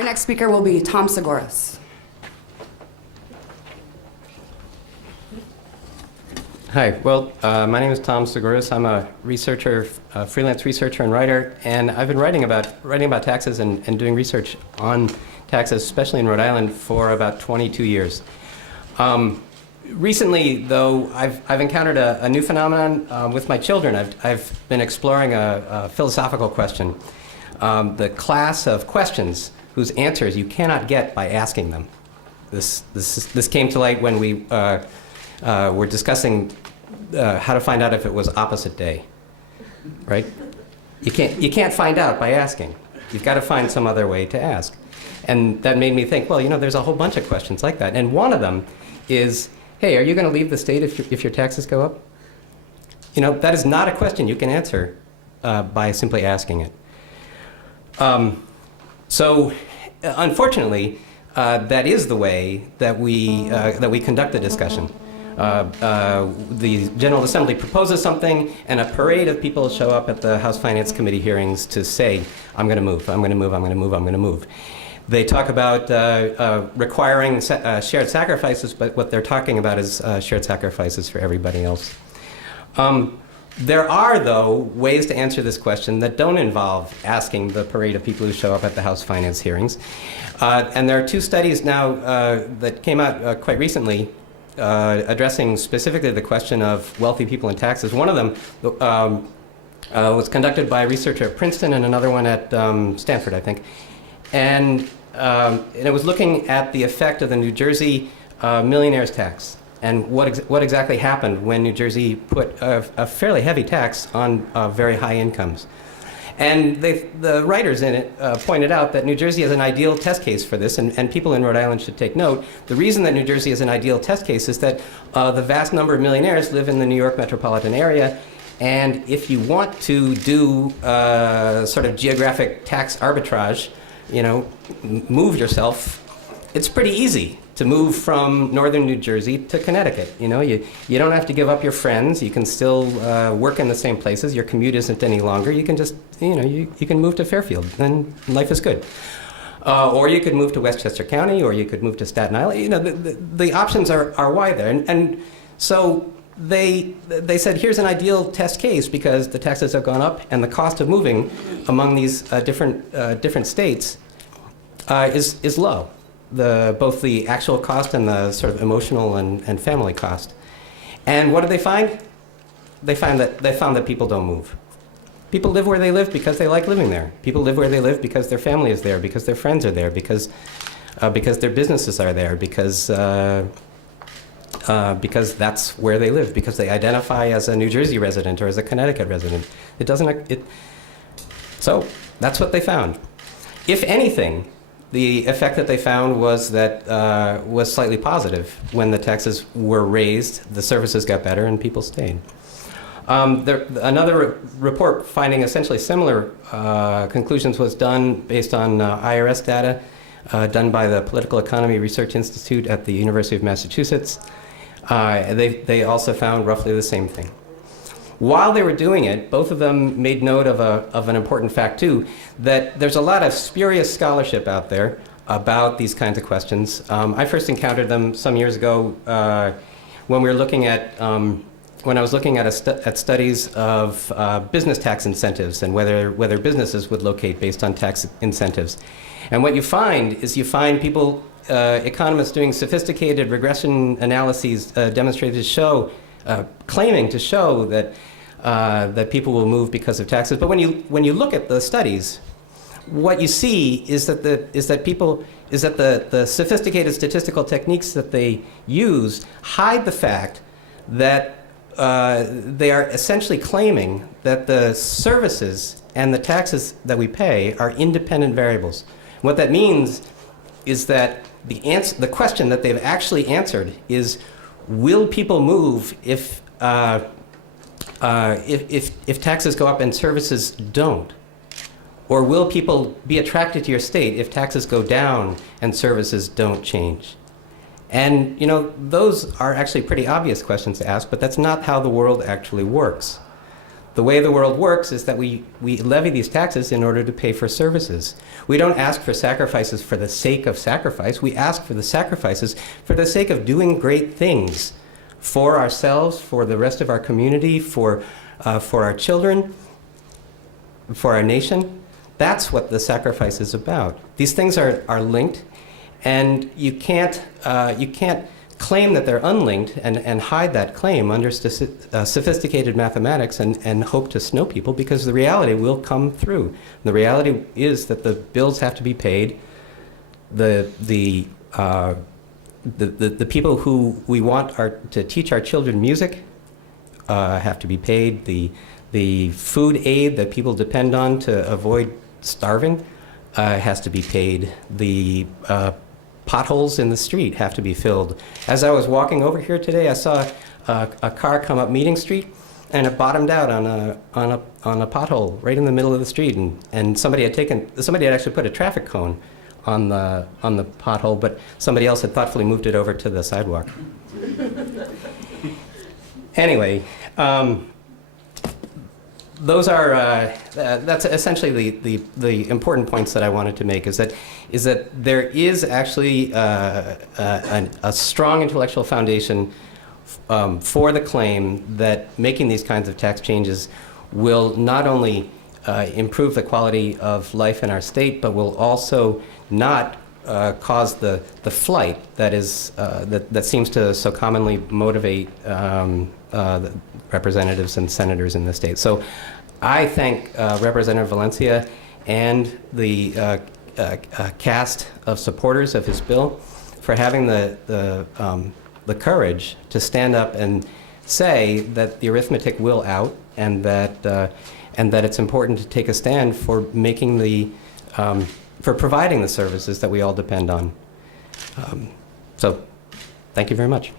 Our next speaker will be Tom Sgouros. Hi, well, my name is Tom Sgouros. I'm a researcher, a freelance researcher and writer, and I've been writing about taxes and doing research on taxes, especially in Rhode Island, for about 22 years. Recently, though, I've encountered a new phenomenon with my children. I've been exploring a philosophical question, the class of questions whose answers you cannot get by asking them. This came to light when we were discussing how to find out if it was opposite day, right? You can't find out by asking. You've got to find some other way to ask. And that made me think, well, there's a whole bunch of questions like that. And one of them is, hey, are you going to leave the state if your taxes go up? That is not a question you can answer by simply asking it. So, unfortunately, that is the way that we conduct the discussion. The General Assembly proposes something, and a parade of people show up at the House Finance Committee hearings to say, I'm going to move, I'm going to move, I'm going to move, I'm going to move. They talk about requiring shared sacrifices, but what they're talking about is shared sacrifices for everybody else. There are, though, ways to answer this question that don't involve asking the parade of people who show up at the House Finance hearings. And there are two studies now that came out quite recently addressing specifically the question of wealthy people and taxes. One of them was conducted by a researcher at Princeton and another one at Stanford, I think. And it was looking at the effect of the New Jersey millionaires tax and what exactly happened when New Jersey put a fairly heavy tax on very high incomes. And the writers in it pointed out that New Jersey is an ideal test case for this, and people in Rhode Island should take note. The reason that New Jersey is an ideal test case is that the vast number of millionaires live in the New York metropolitan area, and if you want to do sort of geographic tax arbitrage, move yourself, it's pretty easy to move from northern New Jersey to Connecticut. You don't have to give up your friends. You can still work in the same places. Your commute isn't any longer. You can just, you can move to Fairfield, then life is good. Or you could move to Westchester County, or you could move to Staten Island. The options are wide there. And so they said, here's an ideal test case because the taxes have gone up and the cost of moving among these different states is low. Both the actual cost and the sort of emotional and family cost. And what did they find? They found that people don't move. People live where they live because they like living there. People live where they live because their family is there, because their friends are there, because their businesses are there, because that's where they live, because they identify as a New Jersey resident or as a Connecticut resident. So that's what they found. If anything, the effect that they found was that was slightly positive. When the taxes were raised, the services got better and people stayed. Another report finding essentially similar conclusions was done based on IRS data done by the Political Economy Research Institute at the University of Massachusetts. They also found roughly the same thing. While they were doing it, both of them made note of an important fact, too, that there's a lot of spurious scholarship out there about these kinds of questions. I first encountered them some years ago when we were looking at, when I was looking at studies of business tax incentives and whether businesses would locate based on tax incentives. And what you find is people, economists doing sophisticated regression analyses demonstrated to show, claiming to show that people will move because of taxes. But when you look at the studies, what you see is that the sophisticated statistical techniques that they use hide the fact that they are essentially claiming that the services and the taxes that we pay are independent variables. What that means is that the question that they've actually answered is, will people move if taxes go up and services don't? Or will people be attracted to your state if taxes go down and services don't change? And those are actually pretty obvious questions to ask, but that's not how the world actually works. The way the world works is that we levy these taxes in order to pay for services. We don't ask for sacrifices for the sake of sacrifice. We ask for the sacrifices for the sake of doing great things for ourselves, for the rest of our community, for our children, for our nation. That's what the sacrifice is about. These things are linked, and you can't claim that they're unlinked and hide that claim under sophisticated mathematics and hope to snow people, because the reality will come through. The reality is that the bills have to be paid. The people who we want to teach our children music have to be paid. The food aid that people depend on to avoid starving has to be paid. The potholes in the street have to be filled. As I was walking over here today, I saw a car come up Meeting Street, and it bottomed out on a pothole right in the middle of the street, and somebody had actually put a traffic cone on the pothole, but somebody else had thoughtfully moved it over to the sidewalk. Anyway, those are that's essentially the important points that I wanted to make. Is that there is actually a strong intellectual foundation for the claim that making these kinds of tax changes will not only improve the quality of life in our state, but will also not cause the flight that seems to so commonly motivate the representatives and senators in the state. So I thank Representative Valencia and the cast of supporters of his bill for having the courage to stand up and say that the arithmetic will out, and that it's important to take a stand for making for providing the services that we all depend on. So, thank you very much.